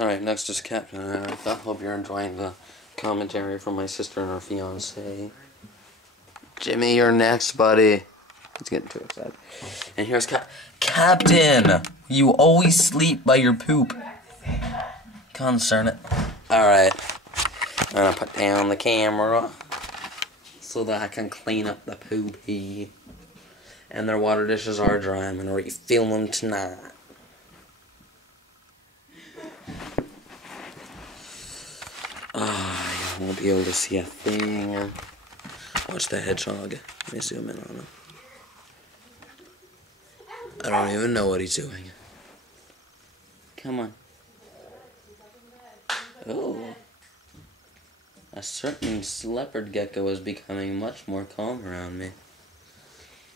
Alright, next is Captain America. Hope you're enjoying the commentary from my sister and her fiance. Jimmy, you're next, buddy. He's getting too excited. And here's Captain! You always sleep by your poop. Concern it. Alright. I'm gonna put down the camera so that I can clean up the poopy. And their water dishes are dry. I'm gonna refill them tonight. You won't be able to see a thing. Watch the hedgehog. Let me zoom in on him. I don't even know what he's doing. Come on. Oh. A certain leopard gecko is becoming much more calm around me.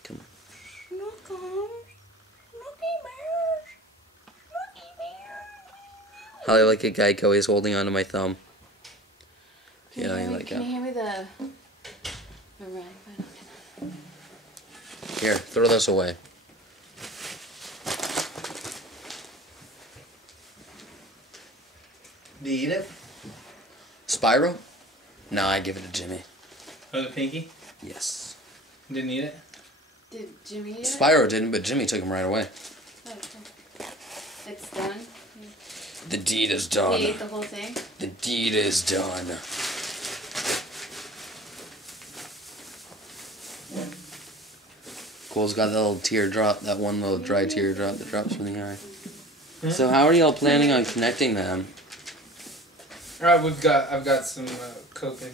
Come on. I like a Gecko. He's holding onto my thumb. Yeah, I like that. Can you hand me the rag? Here, throw this away. Do you eat it? Spyro? No, I give it to Jimmy. Oh, the pinky? Yes. Didn't eat it? Did Jimmy eat it? Spyro didn't, but Jimmy took him right away. Oh, okay. It's done? The deed is done. He ate the whole thing? The deed is done. Cole's got that little teardrop, that one little dry teardrop that drops from the eye. Hmm? So how are y'all planning on connecting them? Alright, I've got some coping.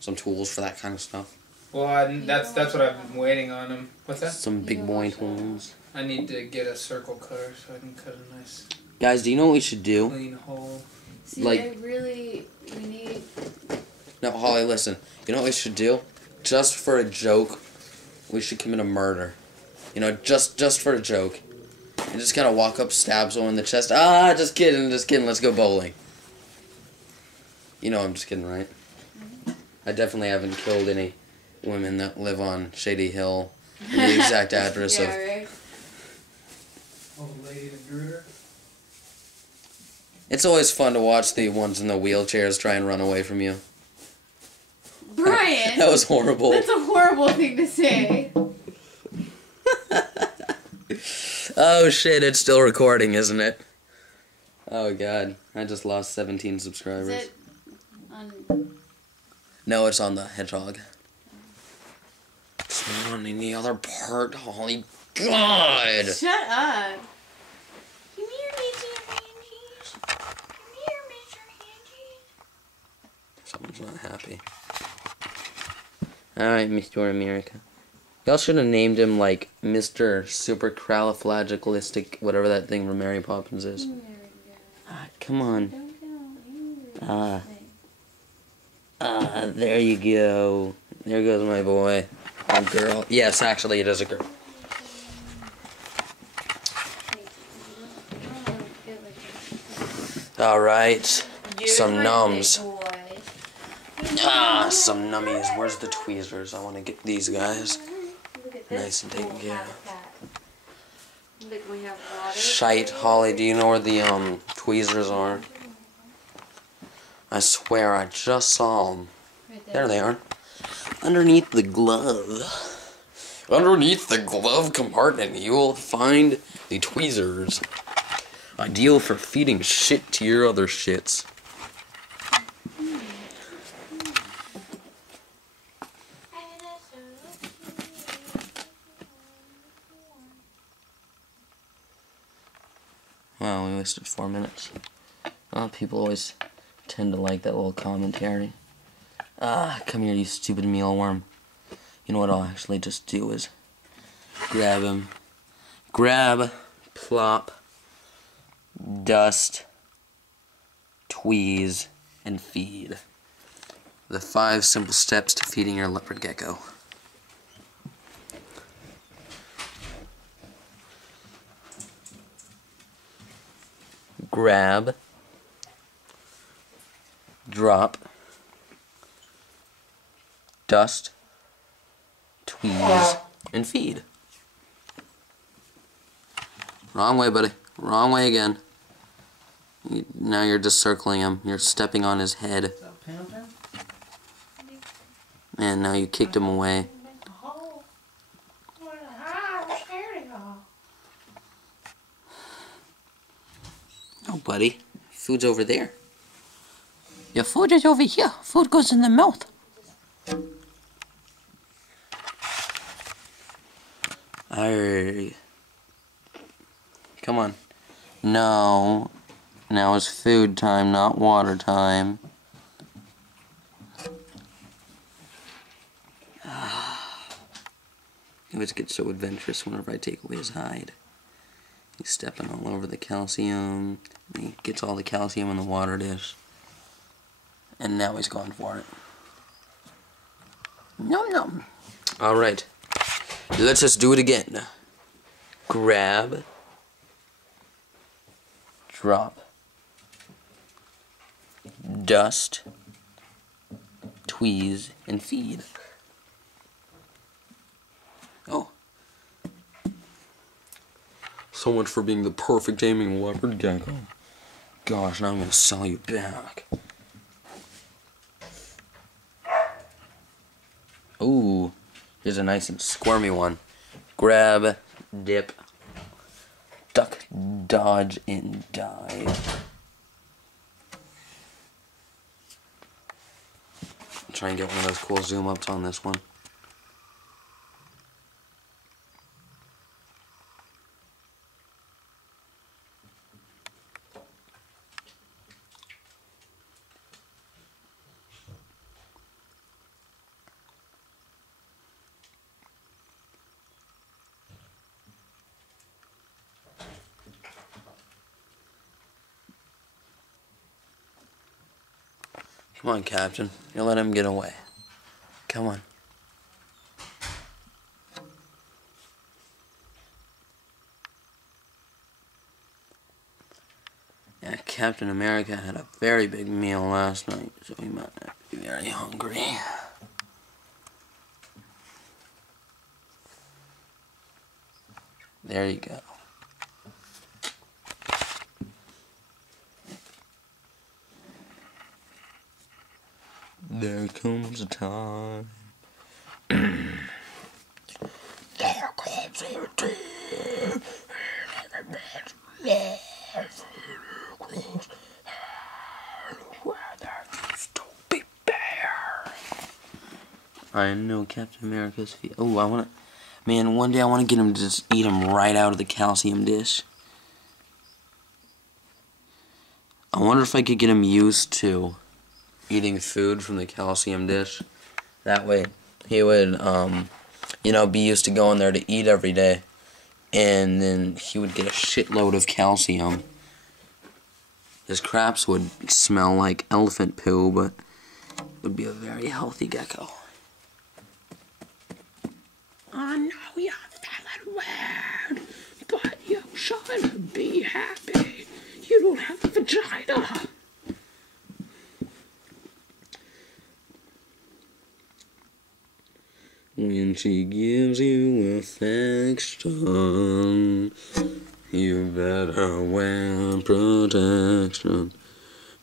Some tools for that kind of stuff. Well, that's what I've been waiting on them. What's that? Some big boy tools. I need to get a circle cutter so I can cut a nice Guys, do you know what we should do? clean hole. See, Like- we need... No, Holly, listen. You know what we should do? Just for a joke, we should commit a murder. You know, just for a joke. You just kind of walk up, stab someone in the chest. Ah, just kidding, let's go bowling. You know I'm just kidding, right? I definitely haven't killed any women that live on Shady Hill. The exact address yeah, of... right? Old lady intruder. It's always fun to watch the ones in the wheelchairs try and run away from you. Brian! That was horrible. That's a horrible thing to say. Oh shit, it's still recording, isn't it? Oh god, I just lost 17 subscribers. Is it on... No, it's on the hedgehog. It's not on any other part, Holly. God! Shut up. Come here, Mr. Hansies. Come here, Mr. Hansies. Someone's not happy. Alright, Mr. America. Y'all should have named him, like, Mr. Supercalifragilistic, whatever that thing from Mary Poppins is. There we go. Ah, come on. Don't go. There you go. There goes my boy. A girl. Yes, actually, it is a girl. Alright. Some nums. Some nummies. Where's the tweezers? I want to get these guys nice and taken care of. Look, we have water. Shite, Holly, do you know where the tweezers are? I swear I just saw them. Right There they are. Underneath the glove. Underneath the glove compartment, you will find the tweezers. Ideal for feeding shit to your other shits. Wow, we wasted 4 minutes. Well, people always tend to like that little commentary. Come here, you stupid mealworm. You know what I'll actually just do is grab him. Grab, plop, dust, tweeze, and feed. The 5 simple steps to feeding your leopard gecko. Grab, drop, dust, tweeze, and feed. Wrong way, buddy. Wrong way again. Now you're just circling him. You're stepping on his head. Is that Panther? And now you kicked him away. Oh, buddy. Food's over there. Your food is over here. Food goes in the mouth. Arrgh. Come on. No. Now it's food time, not water time. He always gets so adventurous whenever I take away his hide. He's stepping all over the calcium. He gets all the calcium in the water dish. And now he's going for it. Nom nom. Alright. Let's just do it again. Grab. Drop. Dust. Tweeze. And feed. Oh. So much for being the perfect aiming leopard gecko. Gosh, now I'm gonna sell you back. Ooh, here's a nice and squirmy one. Grab, dip, duck, dodge, and dive. Try and get one of those cool zoom ups on this one. Come on, Captain. You let him get away. Come on. Yeah, Captain America had a very big meal last night, so he might not be very hungry. There you go. There comes a time. There comes a time. Be bear. I know Captain America's feet. Oh, I wanna. Man, one day I wanna get him to just eat him right out of the calcium dish. I wonder if I could get him used to eating food from the calcium dish. That way he would, you know, be used to going there to eat every day. And then he would get a shitload of calcium. His craps would smell like elephant poo, but would be a very healthy gecko. I know you're feeling weird, but you should be happy. You don't have a vagina. When she gives you affection, you better wear protection.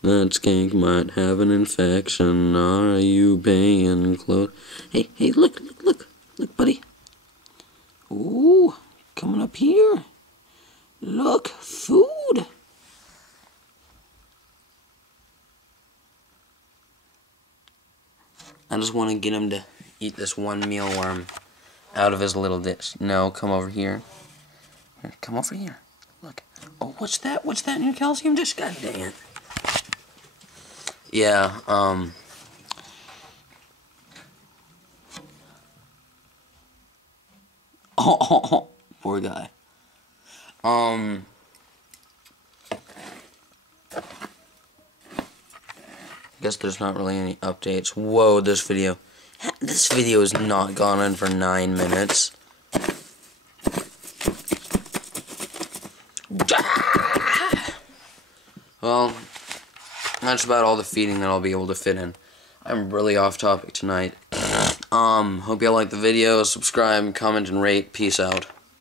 That skank might have an infection. Are you paying close? Hey, hey, look, buddy. Ooh, coming up here. Look, food. I just want to get him to eat this one mealworm out of his little dish. No, come over here. Here, come over here. Look. Oh, what's that? What's that in your calcium dish? God dang it. Yeah, oh, poor guy. I guess there's not really any updates. Whoa, this video has not gone on for 9 minutes. Well, that's about all the feeding that I'll be able to fit in. I'm really off topic tonight. Hope y'all like the video. Subscribe, comment, and rate. Peace out.